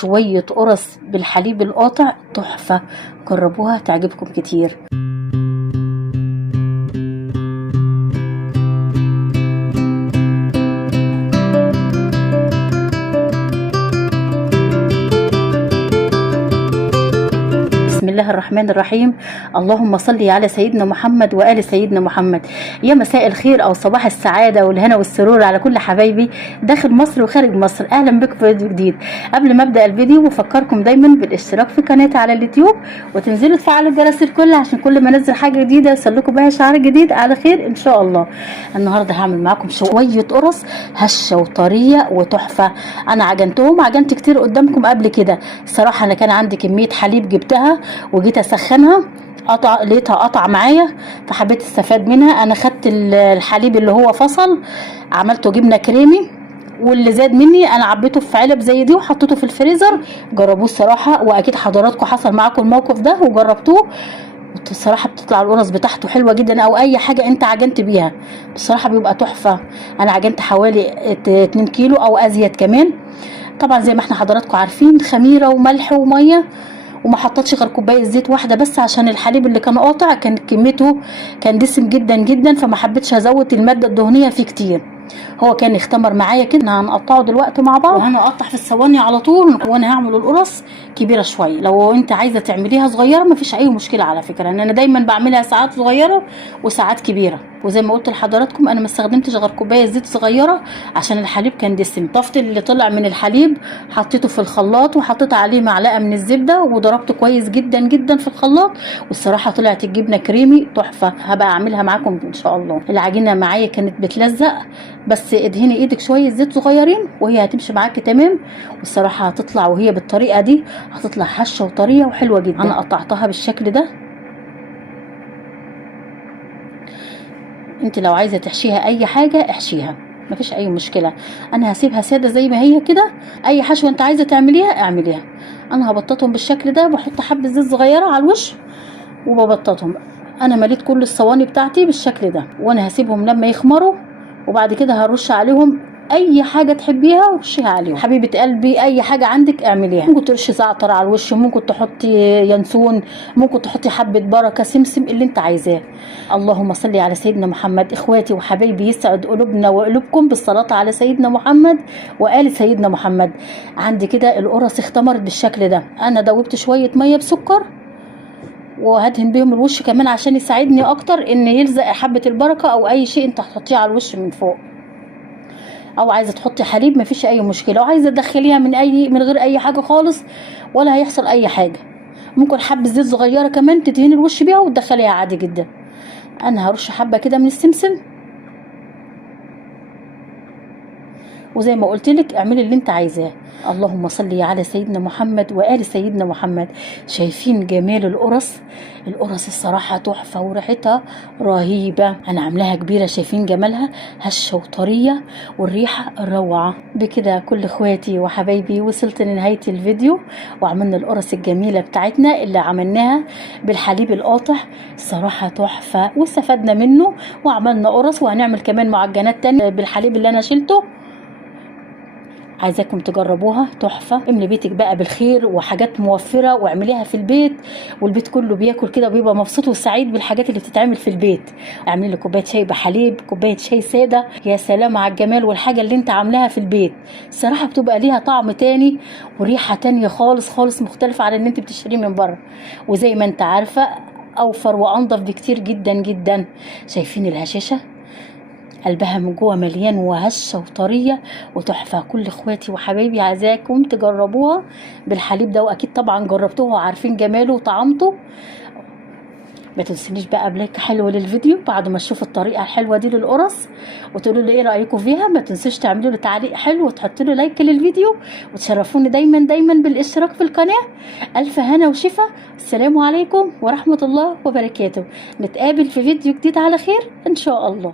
شوية قرص بالحليب القاطع تحفة، جربوها تعجبكم كتير. بسم الله الرحمن الرحيم. اللهم صل على سيدنا محمد وآل سيدنا محمد. يا مساء الخير او صباح السعادة والهنا والسرور على كل حبايبي داخل مصر وخارج مصر. اهلا بكم في فيديو جديد. قبل ما ابدا الفيديو بفكركم دايما بالاشتراك في قناتي على اليوتيوب وتنزلوا تفعلوا الجرس الكل عشان كل ما انزل حاجه جديده يوصلكم بها شعار جديد على خير ان شاء الله. النهارده هعمل معاكم شويه قرص هشه وطريه وتحفه. انا عجنت كتير قدامكم قبل كده. الصراحه انا كان عندي كميه حليب جبتها وجيت اسخنها لقيتها قطع معايا فحبيت استفاد منها. انا خدت الحليب اللي هو فصل عملته جبنه كريمي، واللي زاد مني انا عبيته في علب زي دي وحطيته في الفريزر. جربوه الصراحه، واكيد حضراتكم حصل معاكم الموقف ده وجربتوه. الصراحه بتطلع القرص بتاعته حلوه جدا، او اي حاجه انت عجنت بيها بصراحه بيبقى تحفه. انا عجنت حوالي 2 كيلو او ازيد كمان. طبعا زي ما احنا حضراتكم عارفين خميره وملح وميه، وما حطيتش غير كوبايه زيت واحده بس عشان الحليب اللي كان قاطع كان كميته كان دسم جدا جدا، فما حبيتش ازود الماده الدهنيه فيه كتير. هو كان يختمر معايا كده. هنقطعه دلوقتي مع بعض وهنقطع في الصواني على طول. وانا هعمل القرص كبيره شويه، لو انت عايزه تعمليها صغيره مفيش اي مشكله على فكره. انا دايما بعملها ساعات صغيره وساعات كبيره. وزي ما قلت لحضراتكم انا ما استخدمتش غير كوبايه زيت صغيره عشان الحليب كان دسم. طفت اللي طلع من الحليب حطيته في الخلاط وحطيت عليه معلقه من الزبده وضربته كويس جدا جدا في الخلاط، والصراحه طلعت الجبنه كريمي تحفه. هبقى اعملها معاكم ان شاء الله. العجينه معايا كانت بتلزق، بس ادهني ايدك شويه زيت صغيرين وهي هتمشي معاكي تمام. والصراحه هتطلع وهي بالطريقه دي هتطلع هشه وطريه وحلوه جدا. انا قطعتها بالشكل ده. انت لو عايزه تحشيها اي حاجه احشيها مفيش اي مشكله. انا هسيبها ساده زي ما هي كده. اي حشوه انت عايزه تعمليها اعمليها. انا هبططهم بالشكل ده، بحط حبه زيت صغيره على الوش وببططهم. انا مليت كل الصواني بتاعتي بالشكل ده، وانا هسيبهم لما يخمروا وبعد كده هرش عليهم اي حاجه تحبيها ورشيها عليهم. حبيبه قلبي اي حاجه عندك اعمليها. ممكن ترشي زعتر على الوش، ممكن تحطي ينسون، ممكن تحطي حبه بركه، سمسم، اللي انت عايزاه. اللهم صل على سيدنا محمد. اخواتي وحبايبي يسعد قلوبنا وقلوبكم بالصلاه على سيدنا محمد وآل سيدنا محمد. عندي كده القرص اختمرت بالشكل ده. انا دوبت شويه ميه بسكر وهدهن بيهم الوش كمان عشان يساعدني اكتر ان يلزق حبه البركه او اي شيء انت هتحطيه على الوش من فوق. او عايزه تحطي حليب مفيش اي مشكله، وعايزه تدخليها من غير اي حاجه خالص ولا هيحصل اي حاجه. ممكن حبه زيت صغيره كمان تدهني الوش بيها وتدخليها عادي جدا. انا هرش حبه كده من السمسم، وزي ما قلت لك اعملي اللي انت عايزاه. اللهم صل على سيدنا محمد وآل سيدنا محمد. شايفين جمال القرص الصراحه تحفه وريحتها رهيبه. انا عاملاها كبيره، شايفين جمالها هشه وطريه والريحه روعه. بكده كل اخواتي وحبايبي وصلت لنهايه الفيديو، وعملنا القرص الجميله بتاعتنا اللي عملناها بالحليب القاطع. الصراحه تحفه واستفدنا منه، وعملنا قرص وهنعمل كمان معجنات تانية بالحليب اللي انا شلته. عايزاكم تجربوها تحفه. املي بيتك بقى بالخير وحاجات موفره واعمليها في البيت، والبيت كله بياكل كده وبيبقى مبسوط وسعيد بالحاجات اللي بتتعمل في البيت. اعملي لي كوبايه شاي بحليب، كوبايه شاي ساده، يا سلام على الجمال والحاجه اللي انت عاملاها في البيت. الصراحه بتبقى ليها طعم تاني وريحه تانية خالص خالص مختلفه عن اللي انت بتشتريه من بره. وزي ما انت عارفه اوفر وانضف بكتير جدا جدا. شايفين الهشاشه قلبها من جوه مليان وهشه وطريه وتحفه. كل اخواتي وحبايبي عايزاكم تجربوها بالحليب ده، واكيد طبعا جربتوها وعارفين جماله وطعمته. ما تنسونيش بقى بلايك حلو للفيديو بعد ما تشوفوا الطريقه الحلوه دي للقرص، وتقولوا لي ايه رايكم فيها. ما تنسوش تعملوا لي تعليق حلو وتحطوا لي لايك للفيديو، وتشرفوني دايما دايما بالاشتراك في القناه. الف هنا وشفا. السلام عليكم ورحمه الله وبركاته. نتقابل في فيديو جديد على خير ان شاء الله.